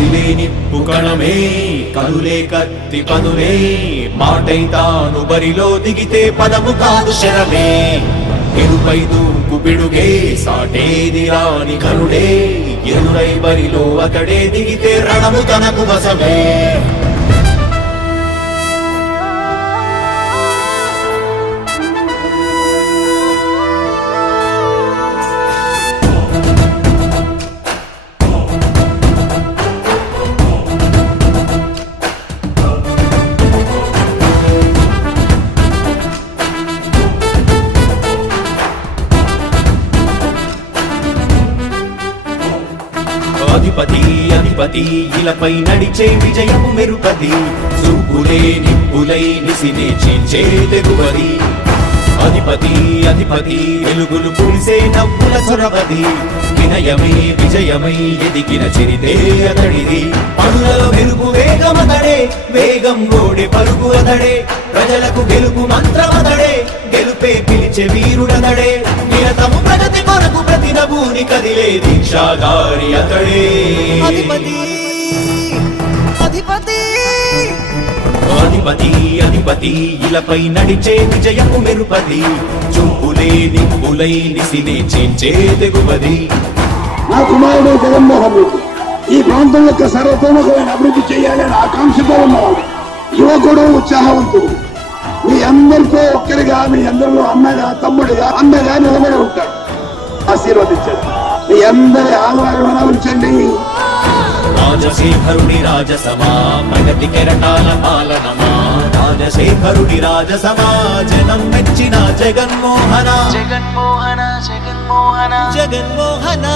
కదిలే నిప్పు కణమే కదులే కత్తి పదులే మాటై తాను బరిలో దిగితే పదము కాదు శరమే ఎరుపై దూకు పిడుగే సాటేది రాని కరుడే ఎదురై బరిలో అతడే దిగితే రణము తనకు వశమే అధిపతి అధిపతి ఇలపై నడిచే విజయము మెరుపది చూపులే నిప్పులై నిసినే చీల్చే తెగువది అధిపతి అధిపతి వెలుగులు పులిసే నవ్వుల చొరవది వినయమే విజయమై ఎదిగిన చిరితే అతడిది పనులలో మెరుపు వేగమతడే వేగం గోడే పలుకు అతడే ప్రజలకు గెలుపు మంత్రమతడే గెలుపే పిలిచే వీరుడతడే నిరతము ప్రగతి కొరకు ప్రతి నభూని కదిలే దీక్షాగారి అతడే అధిపతి అధిపతి అధిపతి అధిపతి ఇలపై నడిచే విజయము మెరుపది చూపులే నిప్పులై నిసినే చీల్చే తెగువది నా కుమారుడు జగన్మోహన్ రెడ్డి ఈ ప్రాంతం యొక్క సర్వతోముఖమైన అభివృద్ధి చేయాలని ఆకాంక్షతో ఉన్నవాడు యువకుడు ఉత్సాహవంతుడు మీ అందరితో ఒక్కరిగా మీ అందరిలో అన్నగా తమ్ముడిగా అన్నగా నిలబడి ఉంటాడు ఆశీర్వదించండి మీ అందరి ఆదరణ ఉంచండి రాజశేఖరుడి రాజసమా ప్రగతి కెరటాల పాలనమా రాజశేఖరుడి రాజసమా జనం మెచ్చిన జగన్మోహన జగన్మోహన జగన్మోహన జగన్మోహన